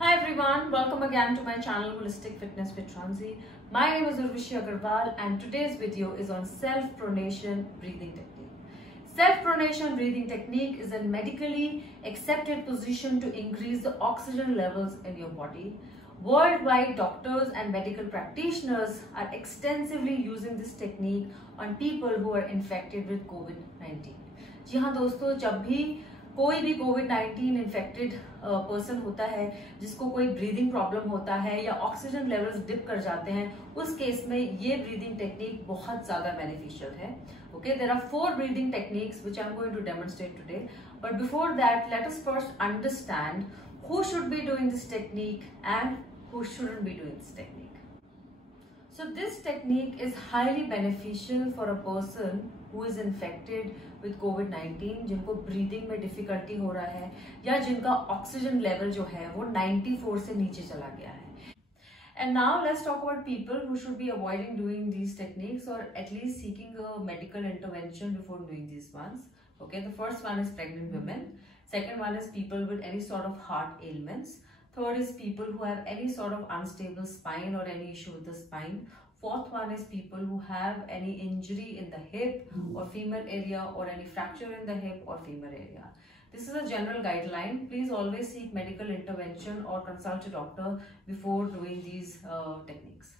Hi everyone, welcome again to my channel Holistic Fitness with Transi. My name is Urvashi Agarwal and today's video is on self-pronation breathing technique. Self-pronation breathing technique is a medically accepted position to increase the oxygen levels in your body. Worldwide, doctors and medical practitioners are extensively using this technique on people who are infected with COVID-19. जी हाँ दोस्तों, जब भी कोई भी कोविड-19 infected person होता है जिसको कोई ब्रीदिंग प्रॉब्लम होता है या ऑक्सीजन लेवल्स डिप कर जाते हैं, उस केस में ये ब्रीदिंग टेक्निक बहुत ज्यादा बेनिफिशियल है. Okay, there are 4 breathing techniques which I'm going to demonstrate today. But before that, let us first understand who should be doing this technique and who shouldn't be doing this technique. So this technique is highly beneficial for a person who is infected with COVID-19, जिनको breathing में difficulty हो रहा है या जिनका oxygen level जो है वो 94 से नीचे चला गया है. And now let's talk about people who should be avoiding doing these techniques or at least seeking a medical intervention before doing these ones. Okay, the first one is pregnant women. Second one is people with any sort of heart ailments. Third is people who have any sort of unstable spine or any issue with the spine. Fourth one is people who have any injury in the hip or femur area or any fracture in the hip or femur area. This is a general guideline. Please always seek medical intervention or consult a doctor before doing these techniques.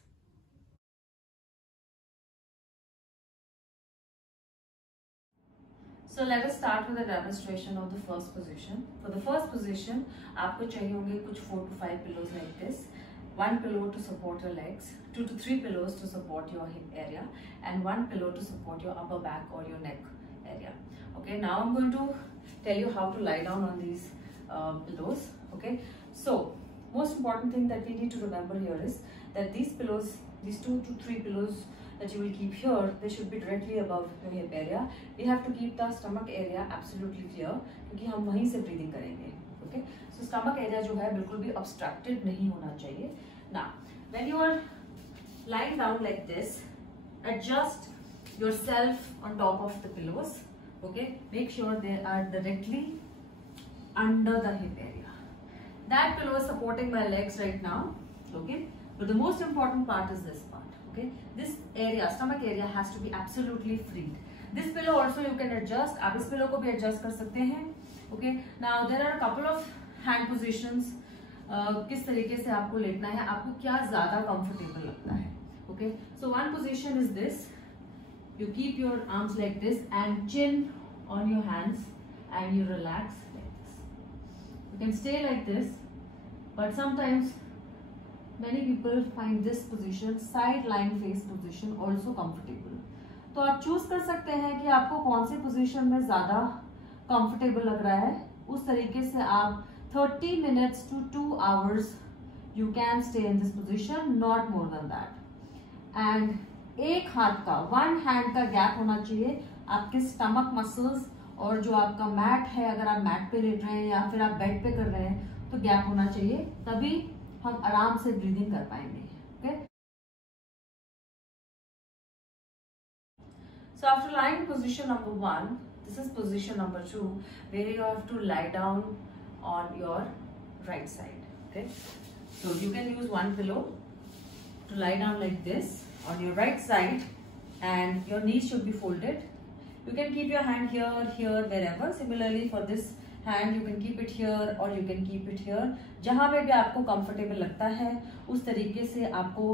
So let us start with a demonstration of the first position. For the first position, आपको चाहिए होंगे कुछ 4 to 5 pillows like this. 1 pillow to support your legs, 2 to 3 pillows to support your hip area, and 1 pillow to support your upper back or your neck area. Okay, now I'm going to tell you how to lie down on these pillows. Okay, so most important thing that we need to remember here is that these pillows, these 2 to 3 pillows that you will keep here, they should be directly above your hip area. We have to keep the stomach area absolutely clear क्योंकि हम वहीं से breathing करेंगे. Okay, so stomach area जो है बिल्कुल भी obstructed नहीं होना चाहिए. Now, when you are lying down like this, adjust yourself on top of the pillows. Okay, make sure they are directly under the hip area. That pillow is supporting my legs right now. Okay, but the most important part is this part. Okay, this area, stomach area, has to be absolutely freed. This pillow also you can adjust. आप इस pillow को भी adjust कर सकते हैं. Okay, now there are a couple of hand positions. किस तरीके से आपको लेटना है, आपको क्या ज्यादा कंफर्टेबल लगता है. Okay, so one position is this. You keep your arms like this and chin on your hands and you relax like this. You can stay like this, but sometimes many people find this position, side lying face position, also comfortable. तो आप choose कर सकते हैं कि आपको कौन सी position में ज्यादा कंफर्टेबल लग रहा है. उस तरीके से आप 30 minutes to 2 hours you can stay in this position, not more than that. And एक हाथ का, one hand का गैप होना चाहिए आपके स्टमक मसल्स और जो आपका मैट है, अगर आप मैट पे लेट रहे हैं या फिर आप बेड पे कर रहे हैं तो गैप होना चाहिए, तभी हम आराम से ब्रीदिंग कर पाएंगे. Okay? So after lying position number 1, this is position number 2, where you have to lie down on your right side. Okay, so you can use 1 pillow to lie down like this on your right side and your knees should be folded. You can keep your hand here, here, wherever. Similarly for this hand you can keep it here or you can keep it here. जहाँ पे भी आपको comfortable लगता है उस तरीके से आपको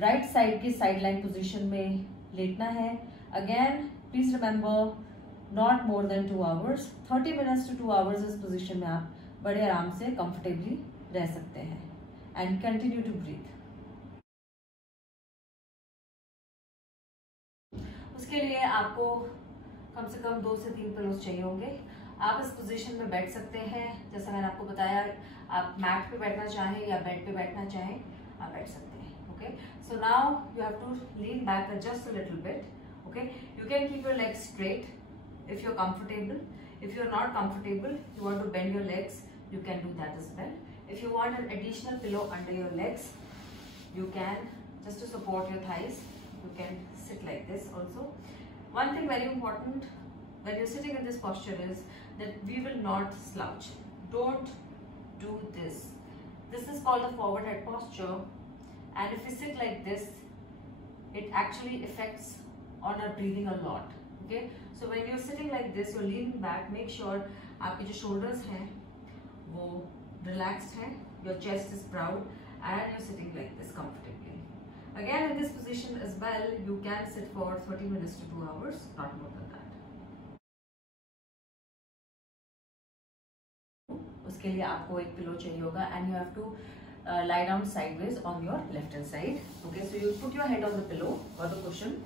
right side के sideline position में लेटना है. Again, please remember, not more than 2 hours. 30 minutes to 2 hours इस position में आप बड़े आराम से comfortably रह सकते हैं. And continue to breathe. उसके लिए आपको कम से कम 2 से 3 पिलोस चाहिए होंगे. आप इस पोजीशन में बैठ सकते हैं. जैसा मैंने आपको बताया, आप मैट पे बैठना चाहें या बेड पे बैठना चाहें, आप बैठ सकते हैं. Okay, so now you have to lean back just a little bit. Okay, you can keep your legs straight if you're comfortable. If you're not comfortable, you want to bend your legs, you can do that as well. If you want an additional pillow under your legs, you can, just to support your thighs, you can sit like this also. One thing very important when you're sitting in this posture is that we will not slouch. Don't do this. This is called the forward head posture, and if we sit like this, it actually affects on our breathing a lot. Okay, so when you're sitting like this, you're leaning back, make sure आपके जो shoulders हैं वो relaxed हैं, your chest is proud, and you're sitting like this comfortably. Again, in this position as well, you can sit for 30 minutes to 2 hours, not more than that. उसके लिए आपको एक pillow चाहिए होगा, and you have to lie down sideways on your left hand side. Okay, so you put your head on the pillow or the cushion.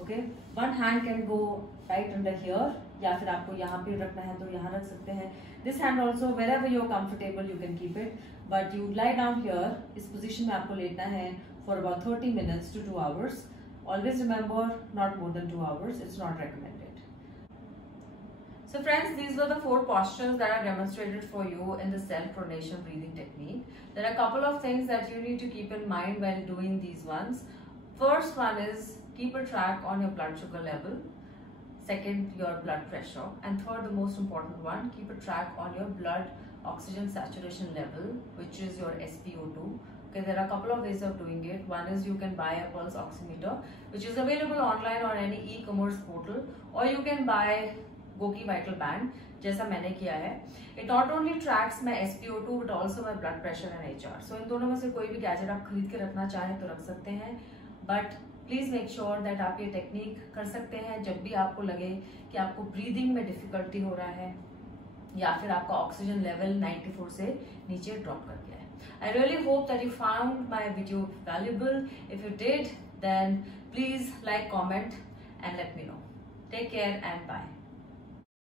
Okay, one hand can go right under here, या फिर आपको यहाँ पे रखना है तो यहाँ रख सकते हैं. This hand also, wherever you're comfortable, you can keep it. But you lie down here. इस position में आपको लेटना है for about 30 minutes to 2 hours. Always remember, not more than 2 hours. It's not recommended. So friends, these were the 4 postures that are demonstrated for you in the self-pronation breathing technique. There are a couple of things that you need to keep in mind when doing these ones. First one is keep a track on your blood sugar level. Second, your blood pressure. And third, the most important one, keep a track on your blood oxygen saturation level, which is your SpO2. Okay, there are a couple of ways of doing it. One is you can buy a pulse oximeter, which is available online on any e-commerce portal, or you can buy Goki Vital Band, जैसा मैंने किया है. It not only tracks my SpO2 but also my blood pressure and HR. So इन दोनों में से कोई भी gadget आप खरीद के रखना चाहें तो रख सकते हैं. But please make sure that आप ये टेक्निक कर सकते हैं जब भी आपको लगे कि आपको ब्रीदिंग में डिफिकल्टी हो रहा है या फिर आपका ऑक्सीजन लेवल 94 से नीचे ड्रॉप कर गया है. I really hope that you found my video valuable. If you did, then please like, comment and let me know. Take care and bye.